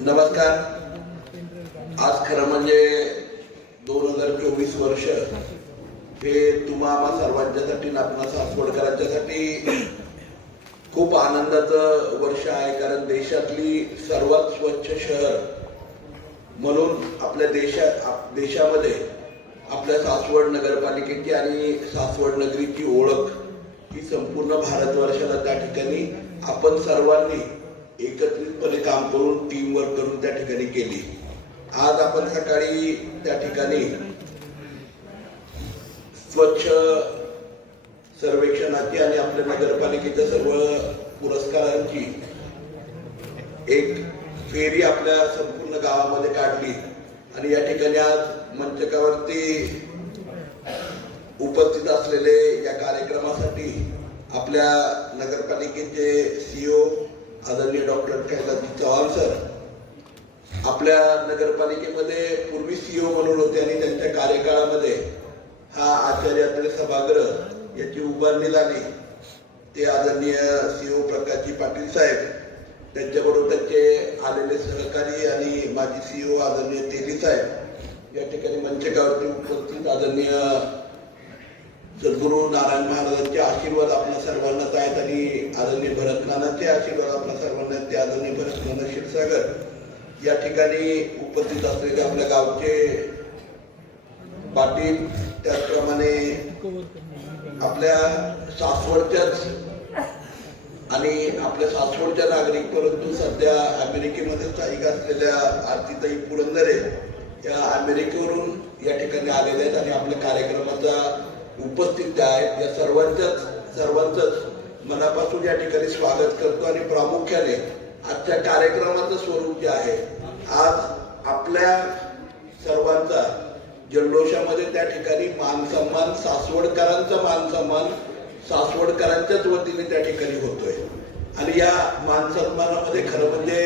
नमस्कार. आज खरं म्हणजे दोन हजार चोवीस वर्ष हे तुम्हा आम्हा सर्वांच्यासाठी आपणा सासवडकरांच्यासाठी खूप आनंदाचं वर्ष आहे कारण देशातली सर्वात स्वच्छ शहर म्हणून आपल्या देशात आप- देशामध्ये आपल्या सासवड नगरपालिकेची आणि सासवड नगरीची ओळख ही संपूर्ण भारतवर्षाला त्या ठिकाणी आपण सर्वांनी एकत्रितपणे काम करून टीम वर्क करून त्या ठिकाणी केली. आज आपण सकाळी त्या ठिकाणी स्वच्छ सर्वेक्षणाची आणि आपल्या नगरपालिकेच्या सर्व पुरस्कारांची एक फेरी आपल्या संपूर्ण गावामध्ये काढली. आणि या ठिकाणी आज मंचकावरती उपस्थित असलेले या कार्यक्रमासाठी आपल्या नगरपालिकेचे सीओ आदरणीय डॉक्टर कैलासजी चव्हाण सर आपल्या नगरपालिकेमध्ये पूर्वी सीओ म्हणून होते आणि त्यांच्या कार्यकाळामध्ये हा आचार्य अत्रे सभागृह याची उभारणी झाली. ते आदरणीय सीओ प्रकाशजी पाटील साहेब त्यांच्याबरोबर त्यांचे आलेले सहकारी आणि माजी सीओ आदरणीय तेली साहेब या ठिकाणी मंचकावरती उपस्थित आदरणीय सद्गुरू नारायण महाराजांचे आशीर्वाद आपल्या सर्वांनाच आहेत आणि आदरणीय भरतनाथांचे आशीर्वाद आपल्या सर्वांना ते आदरणीय भरत क्षीरसागर या ठिकाणी उपस्थित असलेले आपल्या गावचे पाटील त्याचप्रमाणे आपल्या सासवडच्याच आणि आपल्या सासवडच्या नागरिक परंतु सध्या अमेरिकेमध्ये स्थायिक असलेल्या आरतीताई पुरंदरे या अमेरिकेवरून या ठिकाणी आलेल्या आहेत आणि आपल्या कार्यक्रमाचा उपस्थित आहेत या सर्वांच्याच सर्वांचंच मनापासून या ठिकाणी स्वागत करतो आणि प्रामुख्याने आजच्या कार्यक्रमाचं स्वरूप जे आहे आज आपल्या सर्वांचा जल्लोषामध्ये त्या ठिकाणी मान सन्मान सासवडकरांचा मान सन्मान सासवडकरांच्याच वतीने त्या ठिकाणी होतोय. आणि या मान सन्मानामध्ये खरं म्हणजे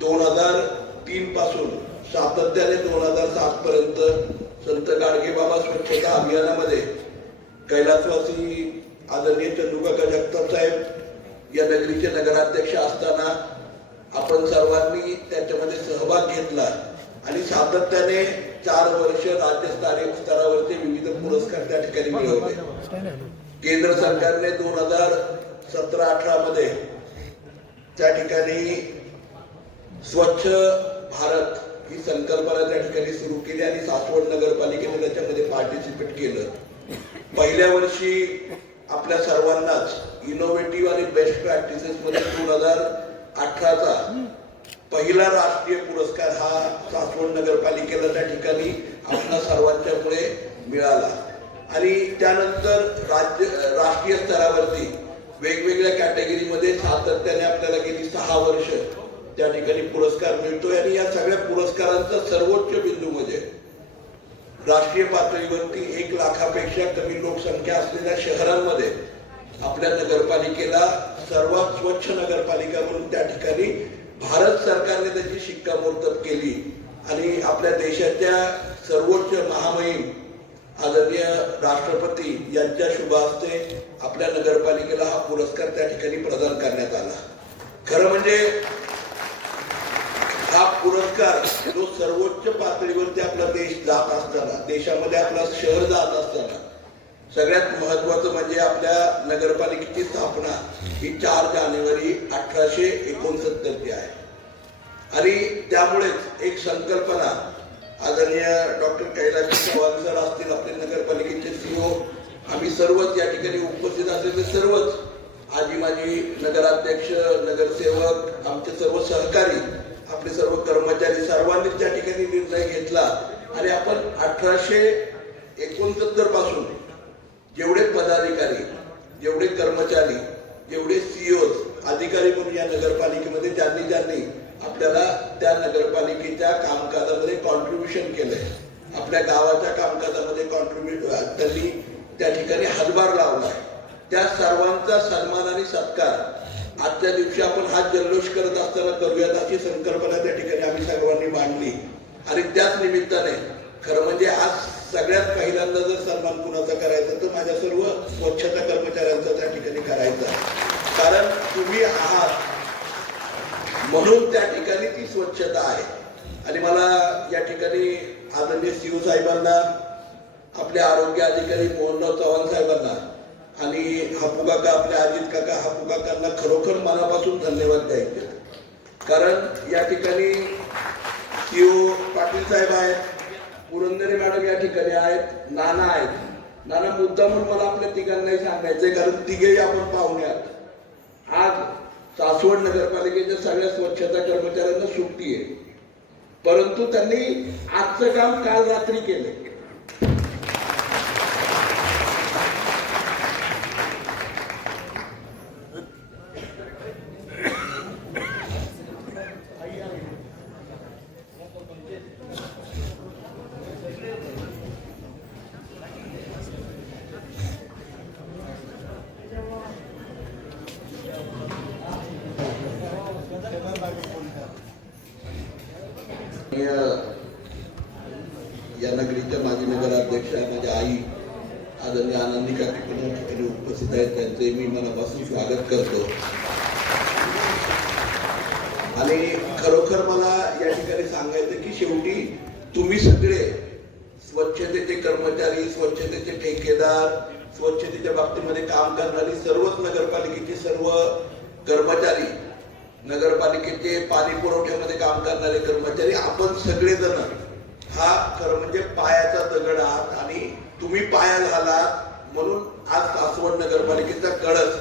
दोन हजार तीन पासून सातत्याने दोन हजार सात पर्यंत संत गाडगे बाबा स्वच्छता अभियानामध्ये कैलासवासी आदरणीय चंदुकाका जगताप साहेब या नगरीचे नगराध्यक्ष असताना आपण सर्वांनी त्याच्यामध्ये सहभाग घेतला आणि सातत्याने चार वर्ष राज्यस्तरीय स्तरावरचे विविध पुरस्कार त्या ठिकाणी मिळवले. केंद्र सरकारने दोन हजार सतरा अठरा मध्ये त्या ठिकाणी स्वच्छ भारत ही संकल्पना त्या ठिकाणी सुरू केली आणि सासवड नगरपालिकेने त्याच्यामध्ये पार्टिसिपेट केलं. पहिल्या वर्षी आपल्या सर्वांनाच इनोव्हेटिव्ह आणि बेस्ट प्रॅक्टिसेस मध्ये दोन हजार अठराचा पहिला राष्ट्रीय पुरस्कार हा सासवड नगरपालिकेला त्या ठिकाणी आपल्या सर्वांच्यामुळे मिळाला. आणि त्यानंतर राज्य राष्ट्रीय स्तरावरती वेगवेगळ्या कॅटेगरीमध्ये सातत्याने आपल्याला गेली सहा वर्ष. त्या ठिकाणी पुरस्कार मिळतोय आणि या सगळ्या पुरस्कारांचा सर्वोच्च बिंदू म्हणजे राष्ट्रीय पातळीवरती एक लाखापेक्षा कमी लोकसंख्या असलेल्या शहरांमध्ये आपल्या नगरपालिकेला सर्वात स्वच्छ नगरपालिका म्हणून त्या ठिकाणी भारत सरकारने त्याची शिक्कामोर्तब केली. आणि आपल्या देशाच्या सर्वोच्च महामहिम आदरणीय राष्ट्रपती यांच्या शुभ हस्ते आपल्या नगरपालिकेला हा पुरस्कार त्या ठिकाणी प्रदान करण्यात आला. खरं म्हणजे हा पुरस्कार जो सर्वोच्च पातळीवरती आपला देश जात असताना देशामध्ये आपला शहर जात असताना सगळ्यात महत्वाचं म्हणजे आपल्या नगरपालिकेची स्थापना ही चार जानेवारी अठराशे एकोणसत्तरची आहे. आणि त्यामुळेच एक संकल्पना आदरणीय डॉक्टर कैलास चव्हाण सर असतील आपले नगरपालिकेचे सीओ आम्ही सर्वच या ठिकाणी उपस्थित असलेले सर्वच आजी माजी नगराध्यक्ष नगरसेवक आमचे सर्व सहकारी आपले सर्व कर्मचारी सर्वांनी त्या ठिकाणी निर्णय घेतला. आणि आपण अठराशे एकोणसत्तरपासून जेवढे पदाधिकारी जेवढे कर्मचारी जेवढे सीओ अधिकारी म्हणून या नगरपालिकेमध्ये ज्यांनी ज्यांनी आपल्याला त्या नगरपालिकेच्या कामकाजामध्ये कॉन्ट्रीब्युशन केलंय. आपल्या गावाच्या कामकाजामध्ये कॉन्ट्रीब्युट त्यांनी त्या ठिकाणी हातभार लावलाय. त्या सर्वांचा सन्मान आणि सत्कार आजच्या दिवशी आपण हा जल्लोष करत असताना करूयात अशी संकल्पना त्या ठिकाणी आम्ही सर्वांनी मांडली. आणि त्याच निमित्ताने खरं म्हणजे आज सगळ्यात पहिल्यांदा जर सन्मान कुणाचा करायचा तर माझ्या सर्व स्वच्छता कर्मचाऱ्यांचा त्या ठिकाणी करायचा कारण तुम्ही आहात. म्हणून त्या ठिकाणी ती स्वच्छता आहे. आणि मला या ठिकाणी आदरणीय सीओ साहेबांना आपले आरोग्य अधिकारी मोहनराव चव्हाण साहेबांना आणि हापू काका आपल्या अजित काका हापू काकांना खरोखर मनापासून धन्यवाद द्यायचे. कारण या ठिकाणी सीओ पाटील साहेब आहेत पुरंदरे मॅडम या ठिकाणी आहेत नाना आहेत. नाना मुद्दा म्हणून मला आपल्या तिघांनाही सांगायचंय कारण तिघेही आपण पाहुण्यात आज सासवड नगरपालिकेच्या सगळ्या स्वच्छता कर्मचाऱ्यांना सुट्टी आहे. परंतु त्यांनी आजचं काम काल रात्री केलंय मी, अ, या नगरीच्या माजी नगराध्यक्षा माझ्या आई आदरणीय आनंदी काकी पण ठिकाणी उपस्थित आहेत. त्यांचे मी मनापासून स्वागत करतो. आणि खरोखर मला या ठिकाणी सांगायचं की शेवटी तुम्ही सगळे स्वच्छतेचे कर्मचारी स्वच्छतेचे ठेकेदार स्वच्छतेच्या बाबतीमध्ये काम करणारी सर्वच नगरपालिकेचे सर्व कर्मचारी नगरपालिकेचे पाणी पुरवठ्यामध्ये काम करणारे कर्मचारी आपण सगळेजण हा खरं म्हणजे पायाचा दगड आहात आणि तुम्ही पाया घालात म्हणून आज सासवड नगरपालिकेचा कळस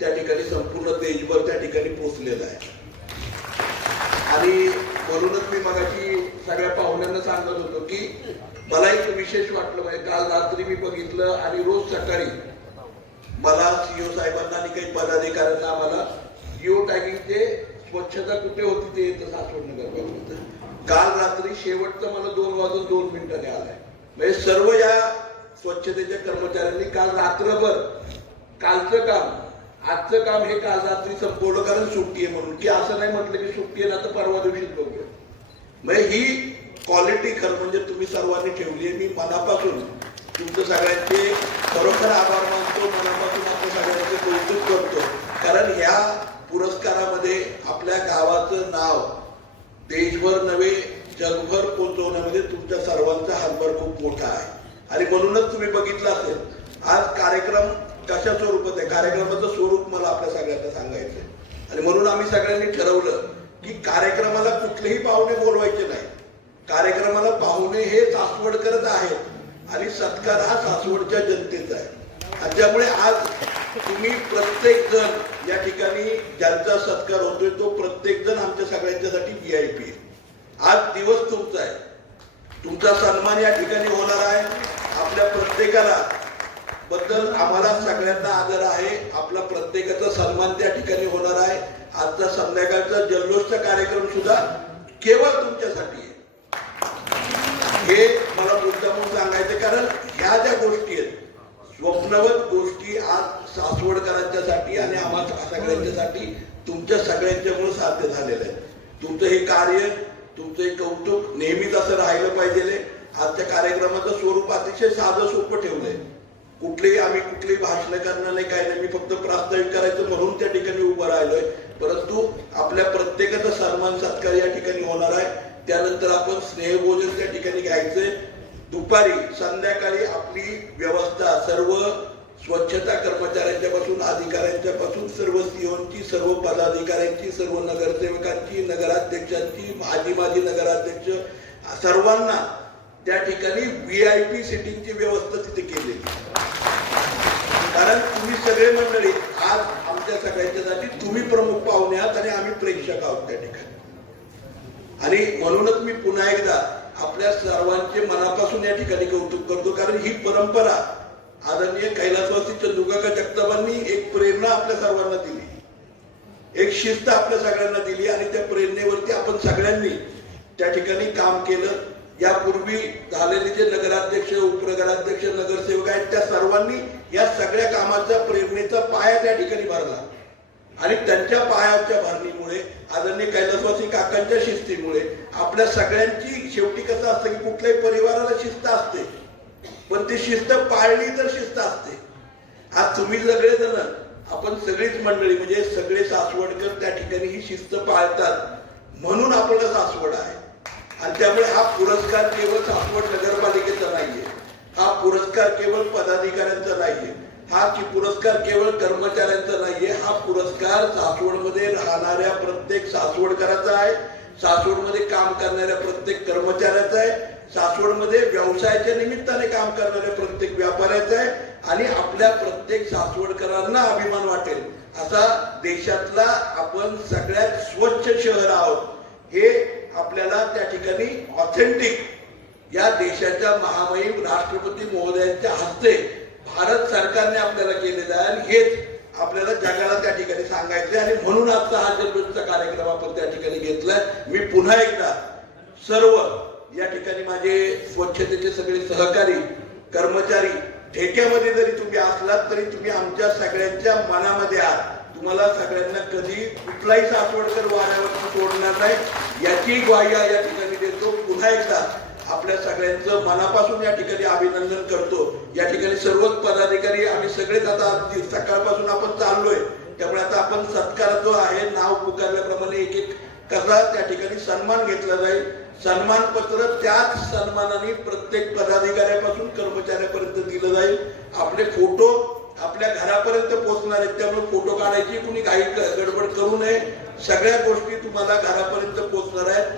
त्या ठिकाणी संपूर्ण देशभर त्या ठिकाणी पोहोचलेला आहे. आणि म्हणूनच मी मगाशी सगळ्या पाहुण्यांना सांगत होतो की मला एक विशेष वाटलं म्हणजे काल रात्री मी बघितलं आणि रोज सकाळी मला सीओ साहेबांना आणि काही पदाधिकाऱ्यांना आम्हाला जिओ टॅगिंगचे स्वच्छता कुठे होती ते येतं सासवड नगर काल रात्री शेवटचं मला दोन वाजून दोन मिनिटाने आलाय. म्हणजे सर्व या स्वच्छतेच्या कर्मचाऱ्यांनी काल रात्रभर कालचं काम आजचं काम हे काल रात्री संपवलं कारण सुट्टी आहे म्हणून. की असं नाही म्हटलं की सुट्टी आहे ना तर परवा दिवशीच बघूया. म्हणजे ही क्वालिटी खरं म्हणजे तुम्ही सर्वांनी ठेवली आहे. मी मनापासून तुमचं सगळ्यांचे खरोखर आभार मानतो. मनापासून आपल्या सगळ्यांचे कौतुक करतो. कारण ह्या पुरस्कारामध्ये आपल्या गावाचं नाव देशभर नव्हे जगभर पोहोचवण्यामध्ये तुमच्या सर्वांचा हातभार खूप मोठा आहे. आणि म्हणूनच तुम्ही बघितलं असेल आज कार्यक्रम कशा स्वरूपात आहे? कार्यक्रमाचं स्वरूप मला आपल्या सगळ्यांना सांगायचं आहे. आणि म्हणून आम्ही सगळ्यांनी ठरवलं की कार्यक्रमाला कुठलेही पाहुणे बोलवायचे नाही. कार्यक्रमाला पाहुणे हे सासवडकरच आहेत आणि सत्कार हा सासवडच्या जनतेचा आहे. आणि त्यामुळे आज तुम्ही प्रत्येक जण या ठिकाणी ज्यांचा सत्कार होतोय तो प्रत्येक जण आमच्या सगळ्यांच्यासाठी व्ही आय पी आज दिवस तुमचा आहे. तुमचा सन्मान या ठिकाणी होणार आहे. आपल्या प्रत्येकाला बद्दल आम्हाला सगळ्यांना आदर आहे. आपला प्रत्येकाचा सन्मान त्या ठिकाणी होणार आहे. आजचा संध्याकाळचा जल्लोषचा कार्यक्रम सुद्धा केवळ तुमच्यासाठी आहे. हे मला मुद्दामून सांगायचं कारण ह्या ज्या गोष्टी आहेत स्वप्नवत गोष्टी आज सासवडकरांच्यासाठी आणि आम्हा सगळ्यांच्यासाठी तुमच्या सगळ्यांच्यामुळे साध्य झालेलं आहे. तुमचं हे कार्य तुमचं हे कौतुक नेहमीच असं राहिलं पाहिजे आजच्या कार्यक्रमाचं स्वरूप अतिशय साधं सोपं ठेवलंय. कुठलेही आम्ही कुठलेही भाषणं करणार नाही काही नाही. मी फक्त प्रास्ताविक करायचं म्हणून त्या ठिकाणी उभं राहिलोय. परंतु आपल्या प्रत्येकाचा सन्मान सत्कार या ठिकाणी होणार आहे. त्यानंतर आपण स्नेहभोजन त्या ठिकाणी घ्यायचंय. दुपारी संध्याकाळी आपली व्यवस्था सर्व स्वच्छता कर्मचाऱ्यांच्या पासून अधिकाऱ्यांच्या पासून सर्व सीओंची सर्व पदाधिकाऱ्यांची सर्व नगरसेवकांची नगराध्यक्षांची माजी माजी नगराध्यक्ष सर्वांना त्या ठिकाणी व्ही आय पी सिटिंगची व्यवस्था तिथे केलेली कारण तुम्ही सगळे मंडळी आज आमच्या सगळ्यांच्यासाठी तुम्ही प्रमुख पाहुणे आहात आणि आम्ही प्रेक्षक आहोत त्या ठिकाणी. आणि म्हणूनच मी पुन्हा एकदा आपल्या सर्वांचे मनापासून या ठिकाणी कौतुक करतो कारण ही परंपरा आदरणीय कैलासवासी चंदुकाका जगतापांनी एक प्रेरणा आपल्या सर्वांना दिली. एक शिस्त आपल्या सगळ्यांना दिली आणि त्या प्रेरणेवरती आपण सगळ्यांनी त्या ठिकाणी काम केलं. यापूर्वी झालेले जे नगराध्यक्ष उपनगराध्यक्ष नगरसेवक आहेत त्या सर्वांनी या सगळ्या कामाचा प्रेरणेचा पाया त्या ठिकाणी भरला. आणि त्यांच्या पायाच्या भरणीमुळे आदरणीय कैलासवासी काकांच्या शिस्तीमुळे आपल्या सगळ्यांची शेवटी कसं असतं की कुठल्याही परिवाराला शिस्त असते पण ती शिस्त पाळली तर शिस्त असते. आज तुम्ही सगळेजण आपण सगळीच मंडळी म्हणजे सगळे सासवडकर त्या ठिकाणी ही शिस्त पाळतात म्हणून आपल्याला सासवड आहे. आणि त्यामुळे हा पुरस्कार केवळ सासवड नगरपालिकेचा नाहीये. हा पुरस्कार केवळ पदाधिकाऱ्यांचा नाहीये. हा की पुरस्कार केवळ कर्मचाऱ्यांचा नाहीये हा पुरस्कार सासवडमध्ये राहणाऱ्या प्रत्येक सासवडकराचा आहे. सासवडमध्ये काम करणाऱ्या प्रत्येक कर्मचाऱ्याचा आहे. सासवडमध्ये व्यवसायाच्या निमित्ताने काम करणाऱ्या प्रत्येक व्यापाऱ्याचा आहे आणि आपल्या प्रत्येक सासवडकरांना अभिमान वाटेल. असा देशातला आपण सगळ्यात स्वच्छ शहर आहोत. हे आपल्याला त्या ठिकाणी ऑथेंटिक या देशाच्या महामहिम राष्ट्रपती महोदयांच्या हस्ते भारत सरकारने आपल्याला केलेलं आहे आणि हेच आपल्याला जगाला त्या ठिकाणी सांगायचं आणि म्हणून आजचा हा जल्लोषचा कार्यक्रम आपण त्या ठिकाणी घेतलाय. मी पुन्हा एकदा सर्व या ठिकाणी माझे स्वच्छतेचे सगळे सहकारी कर्मचारी ठेक्यामध्ये जरी तुम्ही असलात तरी तुम्ही आमच्या सगळ्यांच्या मनामध्ये आहात. तुम्हाला सगळ्यांना कधी कुठलाही सासवडकर वाऱ्यावरती सोडणार नाही. याची ग्वाह्या या ठिकाणी देतो. पुन्हा एकदा आपल्या सगळ्यांचं मनापासून या ठिकाणी अभिनंदन करतो. या ठिकाणी सर्वच पदाधिकारी आम्ही सगळेच आता सकाळपासून आपण चाललोय. त्यामुळे आता आपण सत्कार जो आहे नाव पुकारल्याप्रमाणे एक एक कसा त्या ठिकाणी सन्मान घेतला जाईल. सन्मानपत्र त्याच सन्मानाने प्रत्येक पदाधिकाऱ्यापासून कर्मचाऱ्यापर्यंत दिलं जाईल. आपले फोटो आपल्या घरापर्यंत पोहोचणार आहेत. त्यामुळे फोटो काढायची कुणी काही गडबड करू नये. सगळ्या गोष्टी तुम्हाला घरापर्यंत पोहोचणार आहेत.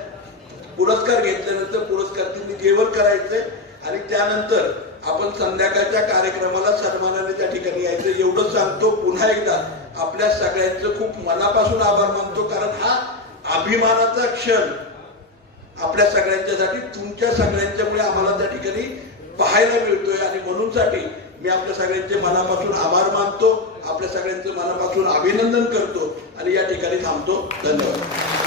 पुरस्कार घेतल्यानंतर पुरस्कार तुम्ही जेवण करायचंय. आणि त्यानंतर आपण संध्याकाळच्या कार्यक्रमाला सन्मानाने त्या ठिकाणी यायचं. एवढं सांगतो पुन्हा एकदा. आपल्या सगळ्यांचं खूप मनापासून आभार मानतो कारण हा अभिमानाचा क्षण आपल्या सगळ्यांच्यासाठी तुमच्या सगळ्यांच्यामुळे आम्हाला त्या ठिकाणी पाहायला मिळतोय. आणि म्हणून साठी मी आपल्या सगळ्यांचे मनापासून आभार मानतो आपल्या सगळ्यांचं मनापासून अभिनंदन करतो. आणि या ठिकाणी थांबतो. धन्यवाद.